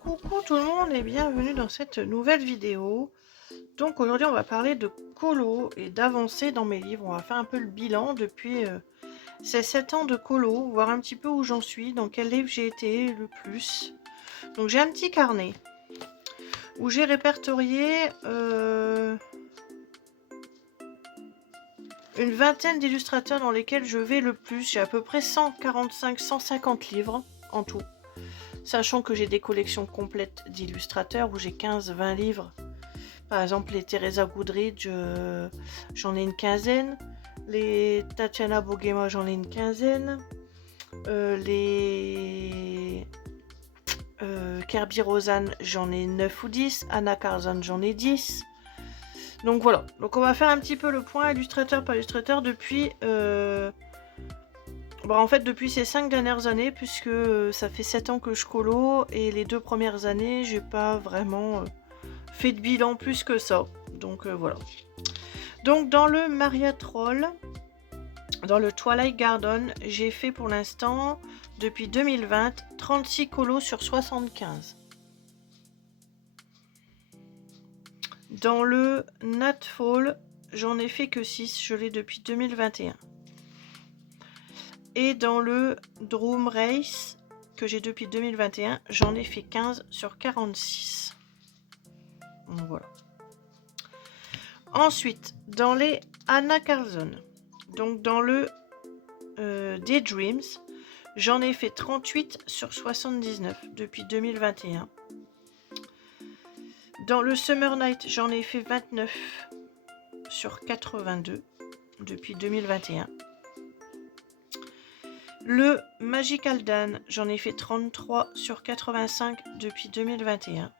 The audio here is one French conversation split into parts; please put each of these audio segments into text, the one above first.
Coucou tout le monde et bienvenue dans cette nouvelle vidéo. Donc aujourd'hui on va parler de colo et d'avancer dans mes livres. On va faire un peu le bilan depuis ces 7 ans de colo, voir un petit peu où j'en suis, dans quel livre j'ai été le plus. Donc j'ai un petit carnet où j'ai répertorié une vingtaine d'illustrateurs dans lesquels je vais le plus. J'ai à peu près 145-150 livres en tout. Sachant que j'ai des collections complètes d'illustrateurs où j'ai 15-20 livres. Par exemple, les Teresa Goodridge, j'en ai une quinzaine. Les Tatiana Bogema, j'en ai une quinzaine. Les Kirby Rosanne, j'en ai 9 ou 10. Anna Carlson, j'en ai 10. Donc voilà. Donc on va faire un petit peu le point illustrateur par illustrateur depuis... en fait, depuis ces 5 dernières années, puisque ça fait 7 ans que je colo, et les 2 premières années, j'ai pas vraiment fait de bilan plus que ça. Donc voilà. Donc dans le Maria Troll, dans le Twilight Garden, j'ai fait pour l'instant, depuis 2020, 36 colos sur 75. Dans le Nightfall, j'en ai fait que 6, je l'ai depuis 2021. Et dans le Drum Race, que j'ai depuis 2021, j'en ai fait 15 sur 46. Donc voilà. Ensuite, dans les Anna Carlson, donc dans le Daydreams, j'en ai fait 38 sur 79 depuis 2021. Dans le Summer Night, j'en ai fait 29 sur 82 depuis 2021. Le Magical Dan, j'en ai fait 33 sur 85 depuis 2021.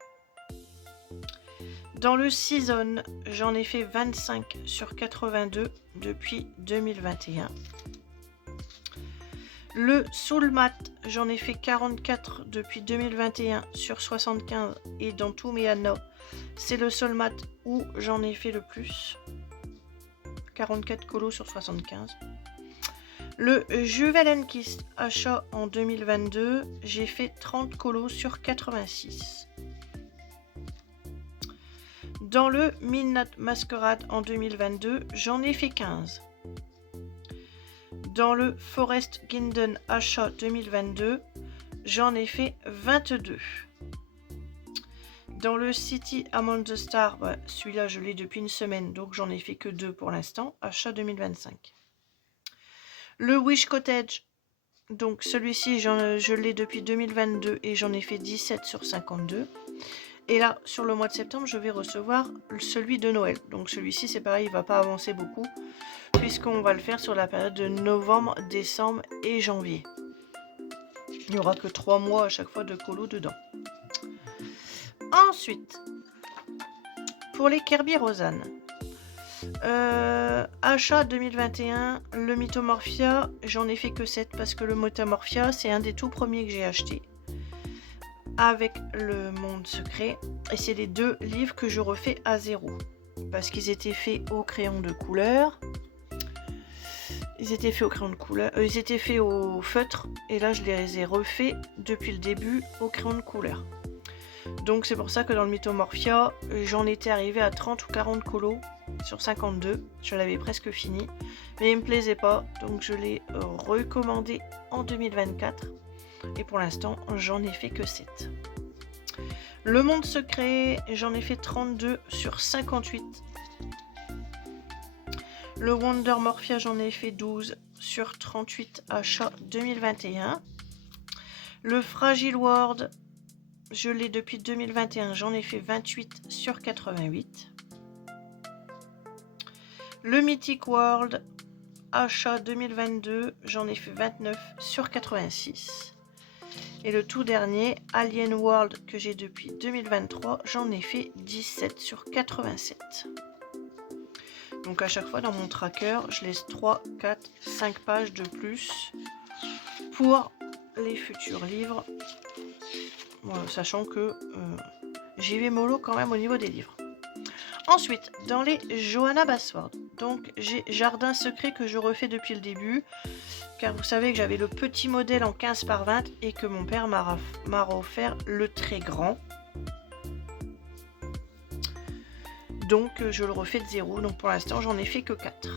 Dans le Season, j'en ai fait 25 sur 82 depuis 2021. Le Soulmat, j'en ai fait 44 depuis 2021 sur 75 et dans tous mes Anna, c'est le Soulmat où j'en ai fait le plus. 44 colos sur 75. Le Juvel & Kiss achat en 2022, j'ai fait 30 colos sur 86. Dans le Midnight Masquerade en 2022, j'en ai fait 15. Dans le Forest Ginden achat 2022, j'en ai fait 22. Dans le City Among the Stars, celui-là je l'ai depuis une semaine, donc j'en ai fait que 2 pour l'instant, achat 2025. Le Wish Cottage, donc celui-ci je l'ai depuis 2022 et j'en ai fait 17 sur 52. Et là, sur le mois de septembre, je vais recevoir celui de Noël. Donc celui-ci, c'est pareil, il ne va pas avancer beaucoup, puisqu'on va le faire sur la période de novembre, décembre et janvier. Il n'y aura que 3 mois à chaque fois de colo dedans. Ensuite, pour les Kirby Rosanne, achat 2021, le Mythomorphia, j'en ai fait que 7 parce que le Mythomorphia, c'est un des tout premiers que j'ai acheté. Avec le monde secret, et c'est les 2 livres que je refais à 0 parce qu'ils étaient faits au crayon de couleur, ils étaient faits au feutre, et là je les ai refaits depuis le début au crayon de couleur. Donc c'est pour ça que dans le Mythomorphia, j'en étais arrivé à 30 ou 40 colos sur 52, je l'avais presque fini, mais il me plaisait pas, donc je l'ai recommandé en 2024. Et pour l'instant, j'en ai fait que 7. Le monde secret, j'en ai fait 32 sur 58. Le Wonder Morphia, j'en ai fait 12 sur 38 achats 2021. Le Fragile World, je l'ai depuis 2021, j'en ai fait 28 sur 88. Le Mythic World, achat 2022, j'en ai fait 29 sur 86. Et le tout dernier, Alien World, que j'ai depuis 2023, j'en ai fait 17 sur 87. Donc à chaque fois dans mon tracker, je laisse 3, 4, 5 pages de plus pour les futurs livres. Voilà, sachant que j'y vais mollo quand même au niveau des livres. Ensuite, dans les Johanna Basford, donc j'ai Jardin secret que je refais depuis le début, car vous savez que j'avais le petit modèle en 15 par 20 et que mon père m'a offert le très grand. Donc je le refais de zéro, donc pour l'instant j'en ai fait que 4.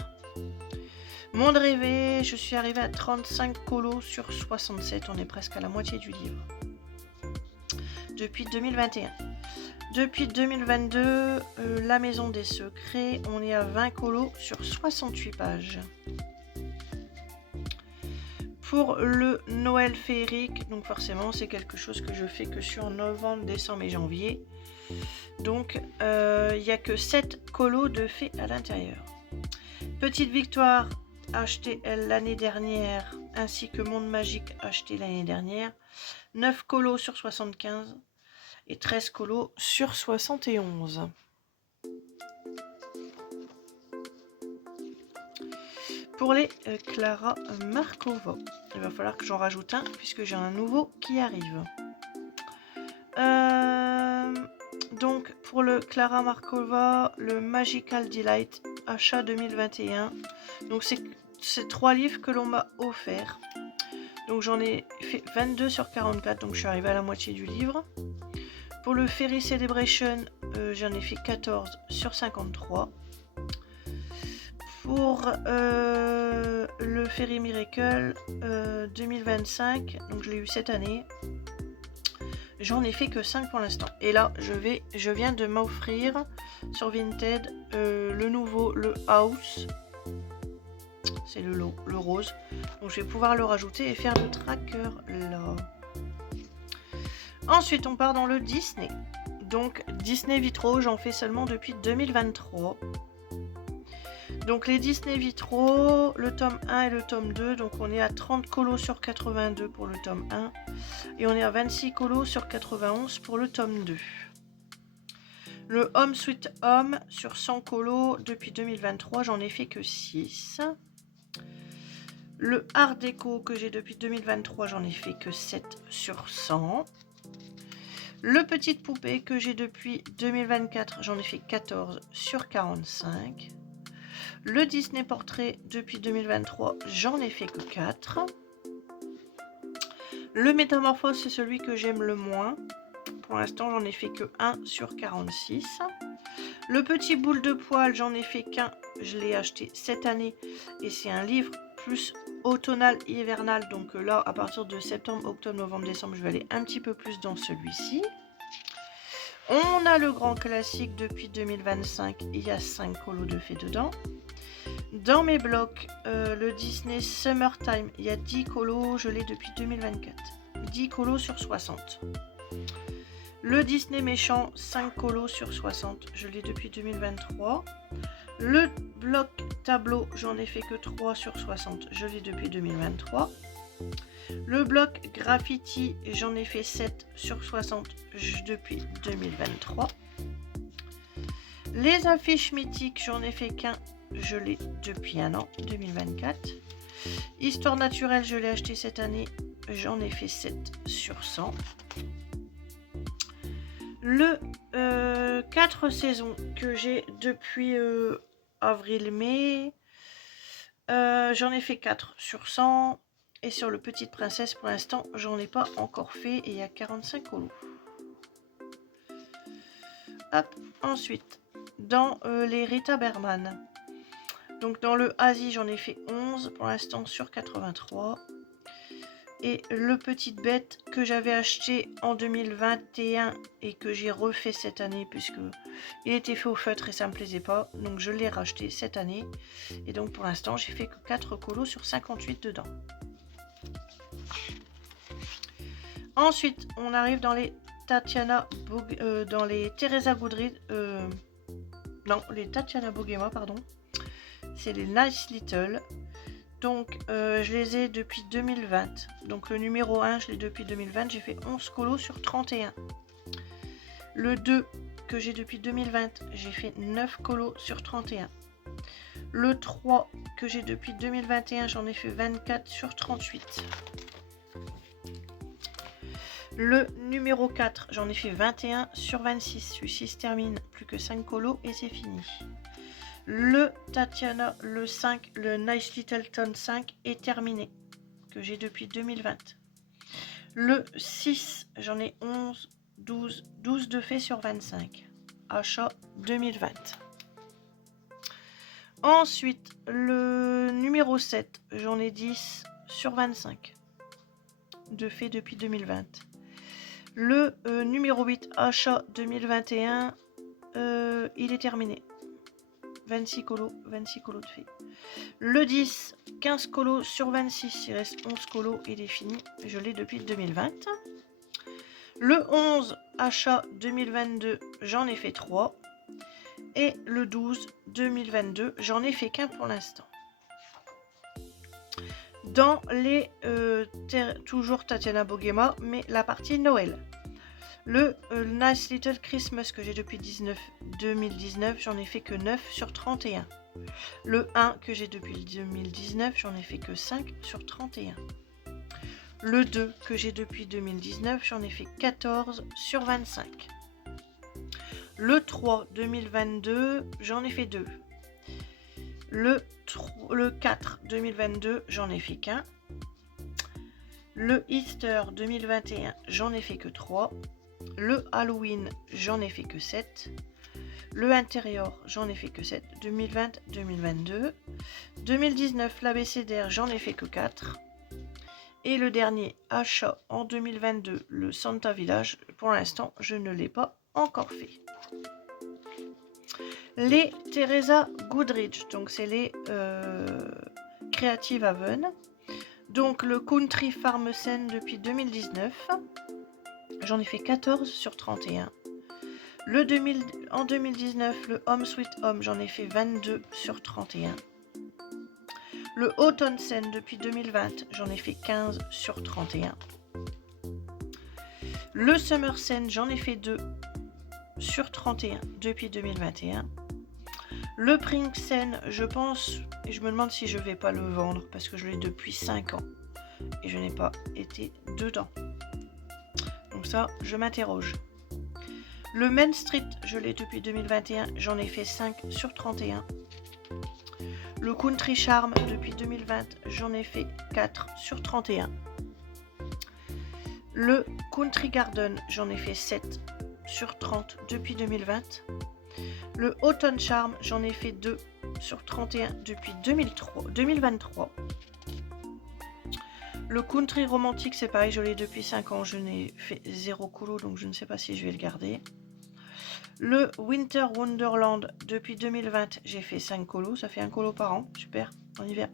Monde rêvé, je suis arrivée à 35 colos sur 67, on est presque à la moitié du livre. Depuis 2021. Depuis 2022, La Maison des Secrets, on est à 20 colos sur 68 pages. Pour le Noël féerique, donc forcément c'est quelque chose que je fais que sur novembre, décembre et janvier. Donc il n'y a que 7 colos de fées à l'intérieur. Petite Victoire achetée l'année dernière, ainsi que Monde Magique acheté l'année dernière. 9 colos sur 75 et 13 colos sur 71. Pour les Clara Markova, il va falloir que j'en rajoute un puisque j'ai un nouveau qui arrive. Donc pour le Clara Markova, le Magical Delight, achat 2021. Donc c'est 3 livres que l'on m'a offert. Donc j'en ai fait 22 sur 44, donc je suis arrivée à la moitié du livre. Pour le Fairy Celebration, j'en ai fait 14 sur 53. Pour le Fairy Miracle 2025, donc je l'ai eu cette année, j'en ai fait que 5 pour l'instant. Et là, je viens de m'offrir sur Vinted le nouveau, le House. C'est le rose. Donc je vais pouvoir le rajouter et faire le tracker là. Ensuite, on part dans le Disney. Donc Disney Vitraux, j'en fais seulement depuis 2023. Donc les Disney Vitraux, le tome 1 et le tome 2, donc on est à 30 colos sur 82 pour le tome 1 et on est à 26 colos sur 91 pour le tome 2. Le Home Sweet Home sur 100 colos depuis 2023, j'en ai fait que 6. Le Art Déco que j'ai depuis 2023, j'en ai fait que 7 sur 100. Le Petite Poupée que j'ai depuis 2024, j'en ai fait 14 sur 45. Le Disney Portrait depuis 2023, j'en ai fait que 4. Le Métamorphose, c'est celui que j'aime le moins. Pour l'instant, j'en ai fait que 1 sur 46. Le Petit Boule de Poil, j'en ai fait qu'un. Je l'ai acheté cette année et c'est un livre plus automnal hivernal. Donc là, à partir de septembre, octobre, novembre, décembre, je vais aller un petit peu plus dans celui-ci. On a le grand classique depuis 2025. Il y a 5 colos de fées dedans. Dans mes blocs, le Disney Summertime, il y a 10 colos, je l'ai depuis 2024. 10 colos sur 60. Le Disney Méchant, 5 colos sur 60, je l'ai depuis 2023. Le bloc tableau, j'en ai fait que 3 sur 60, je l'ai depuis 2023. Le bloc graffiti, j'en ai fait 7 sur 60 depuis 2023. Les affiches mythiques, j'en ai fait qu'un. Je l'ai depuis un an, 2024. Histoire naturelle, je l'ai acheté cette année. J'en ai fait 7 sur 100. Le 4 saisons que j'ai depuis avril-mai. J'en ai fait 4 sur 100. Et sur le Petite Princesse, pour l'instant, j'en ai pas encore fait. Et il y a 45 colos. Hop, ensuite, dans les Rita Berman. Donc dans le Asie, j'en ai fait 11 pour l'instant sur 83. Et le Petite Bête que j'avais acheté en 2021 et que j'ai refait cette année puisque il était fait au feutre et ça me plaisait pas. Donc je l'ai racheté cette année. Et donc pour l'instant, j'ai fait que 4 colos sur 58 dedans. Ensuite, on arrive dans les dans les Teresa Goodread. Non, les Tatiana Bogema, pardon. C'est les Nice Little. Donc, je les ai depuis 2020. Donc, le numéro 1, je l'ai depuis 2020. J'ai fait 11 colos sur 31. Le 2, que j'ai depuis 2020, j'ai fait 9 colos sur 31. Le 3, que j'ai depuis 2021, j'en ai fait 24 sur 38. Le numéro 4, j'en ai fait 21 sur 26. Celui-ci se termine, plus que 5 colos et c'est fini. Le Tatiana, le 5, le Nice Littleton 5 est terminé, que j'ai depuis 2020. Le 6, j'en ai 11, 12 de fait sur 25. Achat 2020. Ensuite, le numéro 7, j'en ai 10 sur 25. De fait depuis 2020. Le numéro 8, achat 2021, il est terminé. 26 colos de fait. Le 10, 15 colos sur 26, il reste 11 colos, il est fini. Je l'ai depuis 2020. Le 11, achat 2022, j'en ai fait 3. Et le 12, 2022, j'en ai fait qu'un pour l'instant. Dans les toujours Tatiana Bogema, mais la partie Noël. Le Nice Little Christmas que j'ai depuis 2019, j'en ai fait que 9 sur 31. Le 1 que j'ai depuis 2019, j'en ai fait que 5 sur 31. Le 2 que j'ai depuis 2019, j'en ai fait 14 sur 25. Le 3 2022, j'en ai fait 2. Le 4 2022, j'en ai fait qu'un. Le Easter 2021, j'en ai fait que 3. Le Halloween, j'en ai fait que 7. Le intérieur, j'en ai fait que 7. 2020, 2022. 2019, l'abécédaire, j'en ai fait que 4. Et le dernier achat en 2022, le Santa Village, pour l'instant, je ne l'ai pas encore fait. Les Teresa Goodrich, donc c'est les Creative Haven. Donc le Country Farm Scene depuis 2019. J'en ai fait 14 sur 31. En 2019, le Home Sweet Home, j'en ai fait 22 sur 31. Le Autumn Scene depuis 2020, j'en ai fait 15 sur 31. Le Summer Scene, j'en ai fait 2 sur 31 depuis 2021. Le Pring Scene, je pense, et je me demande si je vais pas le vendre parce que je l'ai depuis 5 ans et je n'ai pas été dedans. Donc ça, je m'interroge. Le Main Street, je l'ai depuis 2021, j'en ai fait 5 sur 31. Le Country Charm, depuis 2020, j'en ai fait 4 sur 31. Le Country Garden, j'en ai fait 7 sur 30 depuis 2020. Le Autumn Charm, j'en ai fait 2 sur 31 depuis 2023. Le Country Romantique, c'est pareil, je l'ai depuis 5 ans, je n'ai fait 0 colo, donc je ne sais pas si je vais le garder. Le Winter Wonderland, depuis 2020, j'ai fait 5 colos, ça fait un colo par an, super, en hiver.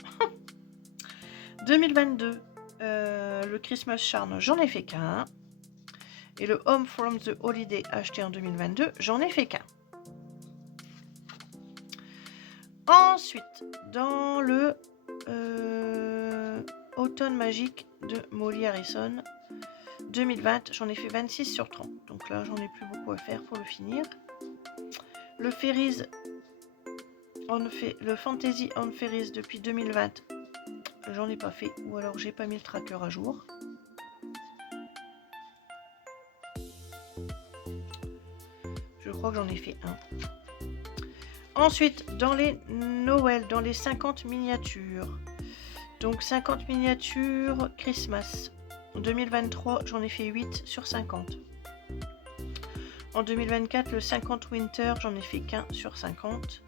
2022, le Christmas Charm, j'en ai fait qu'un. Et le Home from the Holiday, acheté en 2022, j'en ai fait qu'un. Ensuite, dans le Automne Magique de Molly Harrison 2020, j'en ai fait 26 sur 30. Donc là, j'en ai plus beaucoup à faire pour le finir. Le Fairies, le Fantasy on Fairies depuis 2020, j'en ai pas fait. Ou alors, j'ai pas mis le tracker à jour. Je crois que j'en ai fait un. Ensuite, dans les Noël, dans les 50 miniatures. Donc 50 miniatures Christmas. En 2023, j'en ai fait 8 sur 50. En 2024, le 50 Winter, j'en ai fait qu'un sur 50.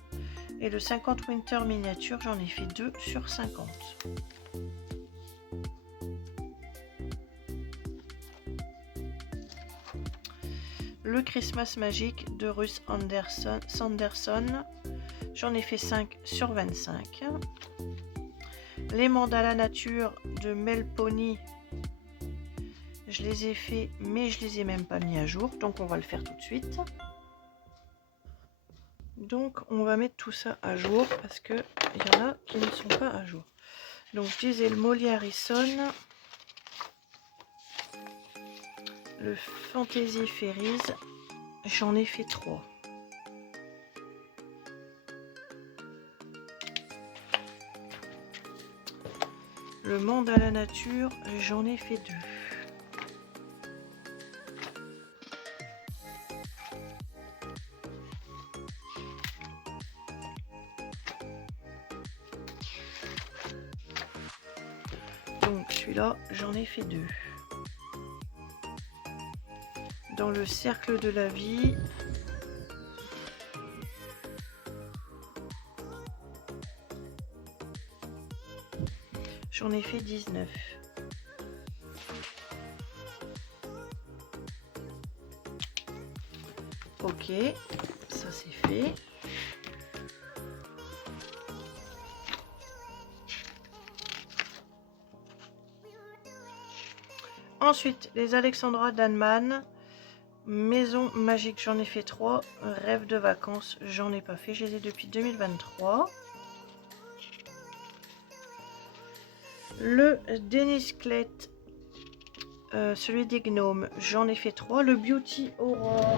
Et le 50 Winter miniature, j'en ai fait 2 sur 50. Le Christmas Magic de Ruth Sanderson, j'en ai fait 5 sur 25. Les mandalas nature de Melpony, je les ai fait, mais je les ai même pas mis à jour, donc on va le faire tout de suite. Donc on va mettre tout ça à jour parce que il y en a qui ne sont pas à jour. Donc je disais le Molly Harrison, le Fantasy Fairies, j'en ai fait 3. Le Monde à la nature, j'en ai fait 2. Donc celui-là, j'en ai fait 2. Dans le cercle de la vie, j'en ai fait 19. Ok, ça c'est fait. Ensuite, les Alexandra Danman, Maison magique, j'en ai fait 3. Rêve de vacances, j'en ai pas fait, je les ai depuis 2023. Le Dennis Clett, celui des gnomes, j'en ai fait 3. Le Beauty Aurore,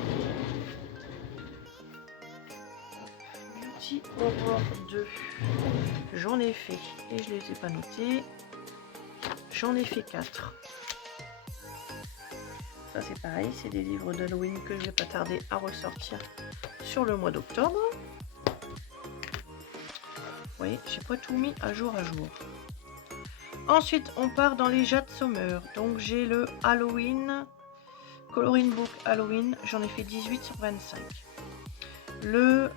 Beauty Aurore 2, j'en ai fait et je les ai pas notés. J'en ai fait 4. Ça c'est pareil, c'est des livres d'Halloween que je vais pas tarder à ressortir sur le mois d'octobre. Vous voyez, j'ai pas tout mis à jour. Ensuite, on part dans les Jade Sommer. Donc j'ai le Halloween, Coloring Book Halloween, j'en ai fait 18 sur 25. Le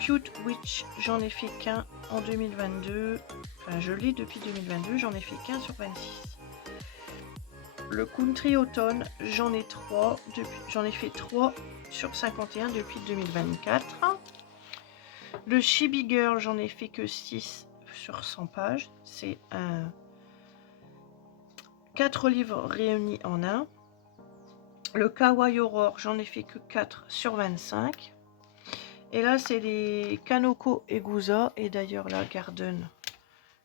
Cute Witch, j'en ai fait qu'un en 2022. Enfin, je lis depuis 2022, j'en ai fait 15 sur 26. Le Country Automne, j'en ai 3, j'en ai fait 3 sur 51 depuis 2024. Le Chibi Girl, j'en ai fait que 6 sur 100 pages. C'est 4 livres réunis en un. Le Kawaii Aurore, j'en ai fait que 4 sur 25. Et là, c'est les Kanoko Egusa. Et d'ailleurs, là, Garden,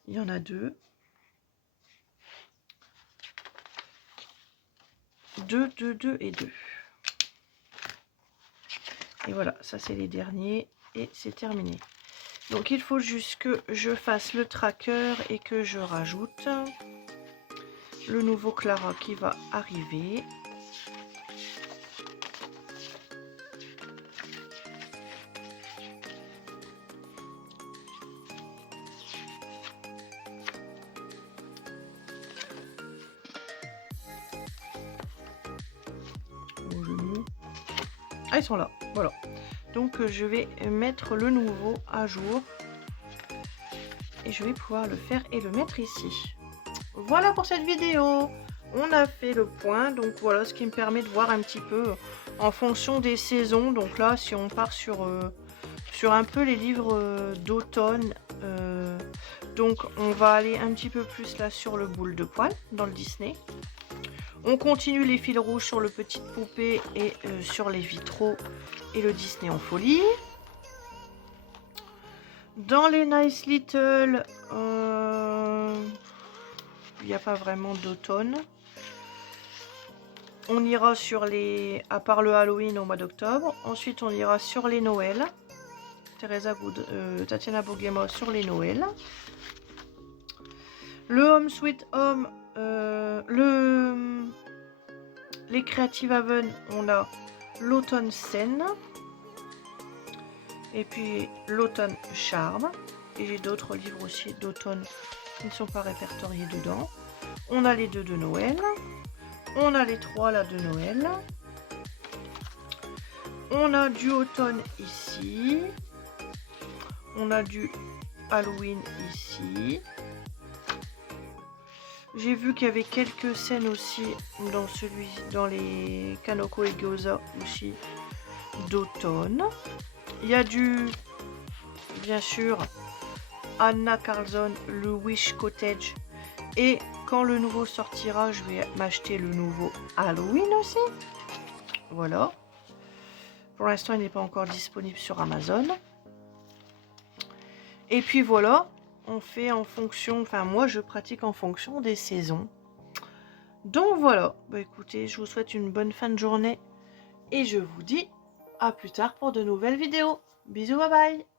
il y en a 2. 2, 2, 2 et 2. Et voilà, ça c'est les derniers. Et c'est terminé. Donc il faut juste que je fasse le tracker et que je rajoute le nouveau Clara qui va arriver. Ah, ils sont là, voilà. Donc je vais mettre le nouveau à jour. Et je vais pouvoir le faire et le mettre ici. Voilà pour cette vidéo. On a fait le point. Donc voilà ce qui me permet de voir un petit peu en fonction des saisons. Donc là, si on part sur un peu les livres d'automne. Donc on va aller un petit peu plus là sur le boule de poil dans le Disney. On continue les fils rouges sur le Petite Poupée et sur les vitraux et le Disney en folie. Dans les Nice Little, il n'y a pas vraiment d'automne. On ira sur les, à part le Halloween au mois d'octobre. Ensuite, on ira sur les Noëls. Tatiana Bogema sur les Noëls. Le Home Sweet Home, les Creative Haven, on a l'automne Scène. Et puis l'automne Charme. Et j'ai d'autres livres aussi d'automne qui ne sont pas répertoriés dedans. On a les 2 de Noël. On a les 3 là de Noël. On a du automne ici. On a du Halloween ici. J'ai vu qu'il y avait quelques scènes aussi dans les Kanoko et Gyoza aussi d'automne. Il y a bien sûr, Anna Carlson, le Wish Cottage. Et quand le nouveau sortira, je vais m'acheter le nouveau Halloween aussi. Voilà. Pour l'instant, il n'est pas encore disponible sur Amazon. Et puis voilà. on fait en fonction, enfin moi je pratique en fonction des saisons. Donc voilà, bah écoutez, je vous souhaite une bonne fin de journée et je vous dis à plus tard pour de nouvelles vidéos. Bisous, bye bye.